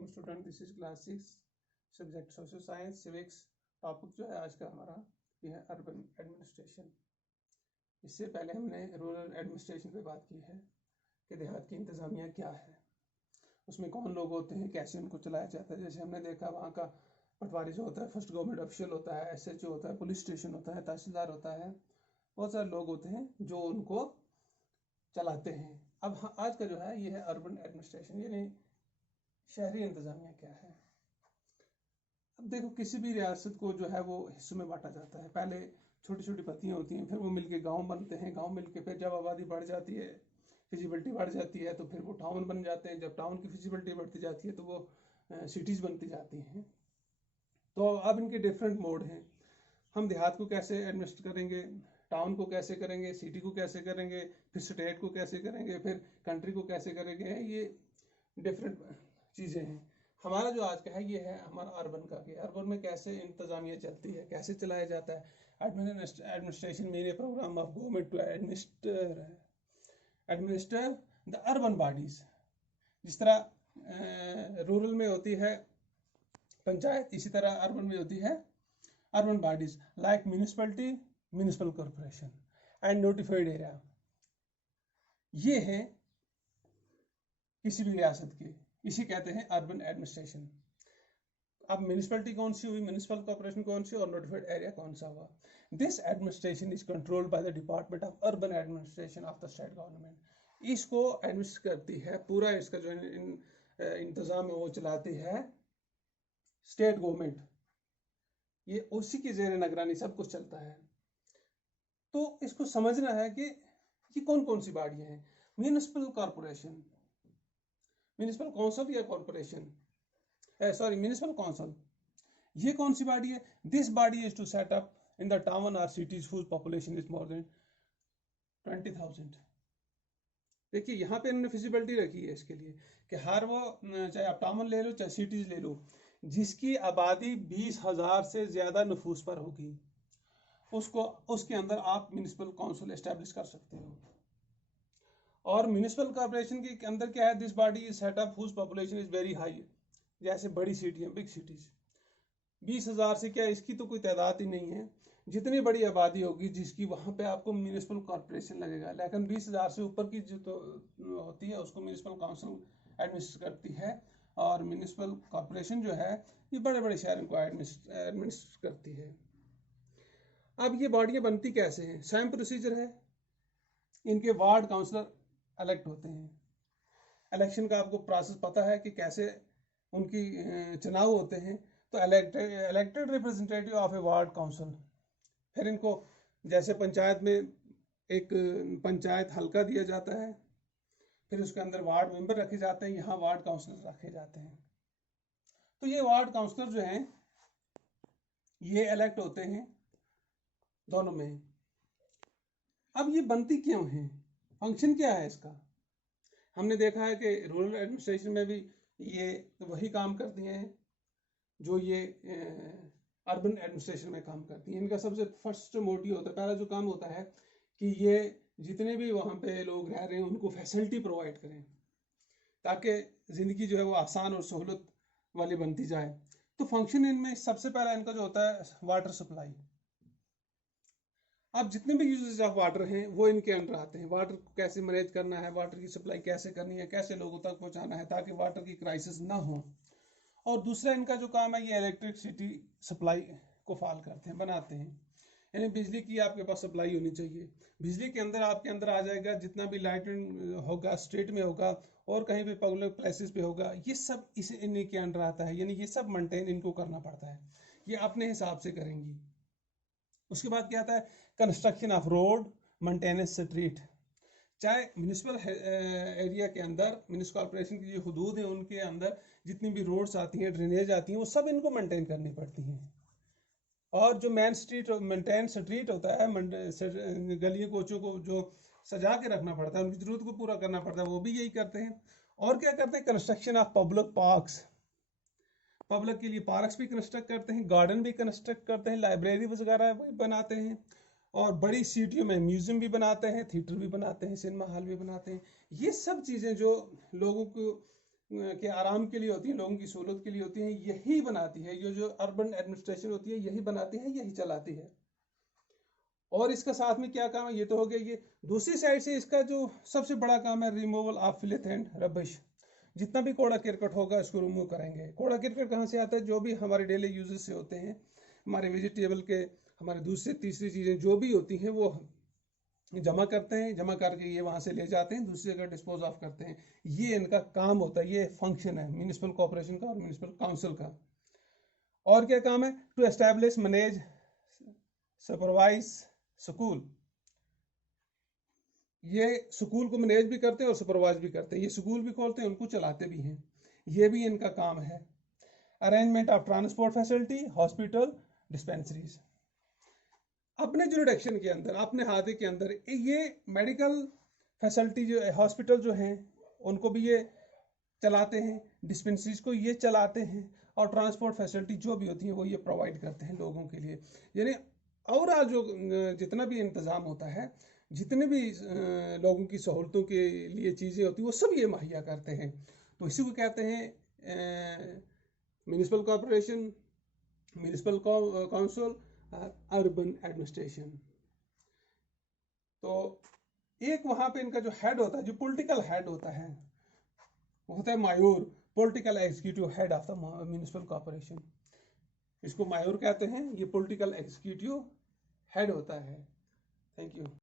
वालेकुम student, this is class 6 subject social science civics. Topic जो है आज का हमारा ये है अर्बन एडमिनिस्ट्रेशन। इससे पहले हमने रूरल एडमिनिस्ट्रेशन पे बात की है कि देहात की इंतज़ामिया क्या है, उसमें कौन लोग होते हैं, कैसे उनको चलाया जाता है। जैसे हमने देखा वहाँ का पटवारी जो होता है फर्स्ट गवर्नमेंट ऑफिशियल होता है, SHO होता है, पुलिस स्टेशन होता है, तहसीलदार होता है, बहुत सारे लोग होते हैं जो उनको चलाते हैं। अब आज का जो है ये है अर्बन एडमिनिस्ट्रेशन, यानी शहरी इंतज़ामिया क्या है। अब देखो, किसी भी रियासत को जो है वो हिस्सों में बांटा जाता है। पहले छोटी छोटी पत्तियाँ होती हैं, फिर वो मिलके गांव बनते हैं, गांव मिलके फिर जब आबादी बढ़ जाती है, फिजिबिलिटी बढ़ जाती है, तो फिर वो टाउन बन जाते हैं। जब टाउन की फिजिबिलिटी बढ़ती जाती है तो वो सिटीज़ बनती जाती हैं। तो अब इनके डिफरेंट मोड हैं। हम देहात को कैसे एडमिनिस्ट्रेट करेंगे, टाउन को कैसे करेंगे, सिटी को कैसे करेंगे, फिर स्टेट को कैसे करेंगे, फिर कंट्री को कैसे करेंगे, ये डिफरेंट चीज़ें हैं। हमारा जो आज का है ये है हमारा अर्बन का, कि अर्बन में कैसे इंतज़ामिया चलती है, कैसे चलाया जाता है। Administration mean a programme of government to administer the urban bodies. जिस तरह रूरल में होती है पंचायत, इसी तरह अर्बन में होती है urban bodies like municipality, municipal corporation and notified area. ये है किसी भी रियासत के, इसी कहते हैं अर्बन एडमिनिस्ट्रेशन। अब म्यूनिसिपैलिटी कौन सी हुई, म्यूनिसिपल कॉर्पोरेशन कौन सी, और नोटिफाइड एरिया कौन सा हुआ। This administration is controlled by the department of urban administration of the state government. इसको एडमिनिस्ट्रेट करती है, पूरा इसका जो इंतजाम है वो चलाती है स्टेट गवर्नमेंट। ये उसी की जेर निगरानी सब कुछ चलता है। तो इसको समझना है कि ये कौन कौन सी बॉडियां हैं। म्यूनिसिपल कॉर्पोरेशन, म्यूनिसिपल काउंसिल या कॉर्पोरेशन, सॉरी म्यूनिसिपल काउंसिल, ये कौन सी बॉडी है। This body is to set up in the town और cities whose population is more than 20,000। देखिए यहाँ पे इन्होंने फिजिबिलिटी रखी है इसके लिए कि हर वो, चाहे आप टाउन ले लो चाहे सिटीज ले लो, जिसकी आबादी 20,000 से ज्यादा नफूस पर होगी, उसको उसके अंदर आप म्यूनिसिपल काउंसिल एस्टेब्लिश कर सकते हो। और म्यूनिसिपल कॉर्पोरेशन के अंदर क्या है, this body is set up whose population is very high. जैसे बड़ी सिटियाँ, बिग सिटीज, 20,000 से क्या, इसकी तो कोई तादाद ही नहीं है। जितनी बड़ी आबादी होगी जिसकी, वहाँ पे आपको म्यूनिसिपल कॉर्पोरेशन लगेगा। लेकिन 20,000 से ऊपर की जो तो होती है उसको म्यूनिसिपल काउंसिल एडमिनिस्ट्रेट करती है। और म्यूनिसिपल कॉर्पोरेशन जो है ये बड़े बड़े शहरों को एडमिनिस्ट्रेट करती है। अब ये बॉडियाँ बनती कैसे हैं, सेम प्रोसीजर है। इनके वार्ड काउंसलर इलेक्ट होते हैं। इलेक्शन का आपको प्रोसेस पता है कि कैसे उनकी चुनाव होते हैं। तो elected representative of A ward council, फिर इनको जैसे पंचायत में एक पंचायत हल्का दिया जाता है, फिर उसके अंदर वार्ड मेंबर रखे जाते हैं, यहाँ वार्ड काउंसलर रखे जाते हैं। तो ये वार्ड काउंसलर जो हैं ये इलेक्ट होते हैं दोनों में। अब ये बनती क्यों है, फंक्शन क्या है इसका। हमने देखा है कि रूरल एडमिनिस्ट्रेशन में भी ये वही काम करती हैं जो ये अर्बन एडमिनिस्ट्रेशन में काम करती हैं। इनका सबसे फर्स्ट मोटिव होता है, पहला जो काम होता है कि ये जितने भी वहाँ पे लोग रह रहे हैं उनको फैसिलिटी प्रोवाइड करें, ताकि ज़िंदगी जो है वो आसान और सहूलत वाली बनती जाए। तो फंक्शन इनमें सबसे पहला इनका जो होता है वाटर सप्लाई। अब जितने भी यूजेस ऑफ वाटर हैं वो इनके अंडर आते हैं। वाटर को कैसे मैनेज करना है, वाटर की सप्लाई कैसे करनी है, कैसे लोगों तक पहुंचाना है ताकि वाटर की क्राइसिस ना हो। और दूसरा इनका जो काम है ये इलेक्ट्रिसिटी सप्लाई को फॉल करते हैं, बनाते हैं। यानी बिजली की आपके पास सप्लाई होनी चाहिए। बिजली के अंदर आपके अंदर आ जाएगा जितना भी लाइट होगा, स्ट्रीट में होगा और कहीं भी पब्लिक प्लेसेस पे होगा, ये सब इसे इन्हीं के अंडर आता है। यानी ये सब मेंटेन इनको करना पड़ता है, ये अपने हिसाब से करेंगी। उसके बाद क्या आता है, construction of road, maintenance street. चाहे म्यूनिसिपल एरिया के अंदर, म्यूनिसिपल कॉर्पोरेशन की जो हदूद है उनके अंदर जितनी भी रोड्स आती हैं, ड्रेनेज आती हैं, वो सब इनको मेंटेन करनी पड़ती हैं। और जो मेन स्ट्रीट मेंटेन स्ट्रीट होता है, गलियों कोचों को जो सजा के रखना पड़ता है, उनकी जरूरत को पूरा करना पड़ता है, वो भी यही करते हैं। और क्या करते हैं, construction of public parks, public के लिए पार्क्स भी कंस्ट्रक्ट करते हैं, गार्डन भी कंस्ट्रक्ट करते हैं, लाइब्रेरी वगैरह भी बनाते हैं, और बड़ी सिटियों में म्यूजियम भी बनाते हैं, थिएटर भी बनाते हैं, सिनेमा हॉल भी बनाते हैं। ये सब चीज़ें जो लोगों को के आराम के लिए होती हैं, लोगों की सहूलत के लिए होती हैं, यही बनाती है। ये जो अर्बन एडमिनिस्ट्रेशन होती है यही बनाती है, यही चलाती है। और इसका साथ में क्या काम है, ये तो हो गया। ये दूसरी साइड से इसका जो सबसे बड़ा काम है, रिमूवल ऑफ फिलिथ एंड रबिश। जितना भी कूड़ा करकट होगा इसको रिमूव करेंगे। कूड़ा करकट कहाँ से आता है, जो भी हमारे डेली यूजेस से होते हैं, हमारे वेजिटेबल के, हमारे दूसरी तीसरी चीज़ें जो भी होती हैं वो जमा करते हैं, जमा करके ये वहाँ से ले जाते हैं, दूसरी जगह डिस्पोज ऑफ करते हैं। ये इनका काम होता है, ये फंक्शन है म्यूनिसिपल कॉर्पोरेशन का और म्यूनिसिपल काउंसिल का। और क्या काम है, to establish, manage, supervise school. ये स्कूल को मैनेज भी करते हैं और सुपरवाइज भी करते हैं। ये स्कूल भी खोलते हैं, उनको चलाते भी हैं, ये भी इनका काम है। Arrangement of transport facility, hospital, dispensaries. अपने जुरिडिक्शन के अंदर, अपने हाथे के अंदर ये मेडिकल फैसिलिटी जो हॉस्पिटल जो हैं उनको भी ये चलाते हैं, डिस्पेंसरीज को ये चलाते हैं, और ट्रांसपोर्ट फैसिलिटी जो भी होती है वो ये प्रोवाइड करते हैं लोगों के लिए। यानी ओवरऑल जो जितना भी इंतज़ाम होता है, जितने भी लोगों की सहूलतों के लिए चीज़ें होती हैं वो सब ये मुहैया करते हैं। तो इसी को कहते हैं municipal corporation, municipal council, urban administration. तो एक वहाँ पे इनका जो हेड होता है, जो पॉलिटिकल हेड होता है, वो होता है Mayur, political executive head of the municipal corporation. इसको मायूर कहते हैं, ये पॉलिटिकल एग्जीक्यूटिव हेड होता है। Thank you.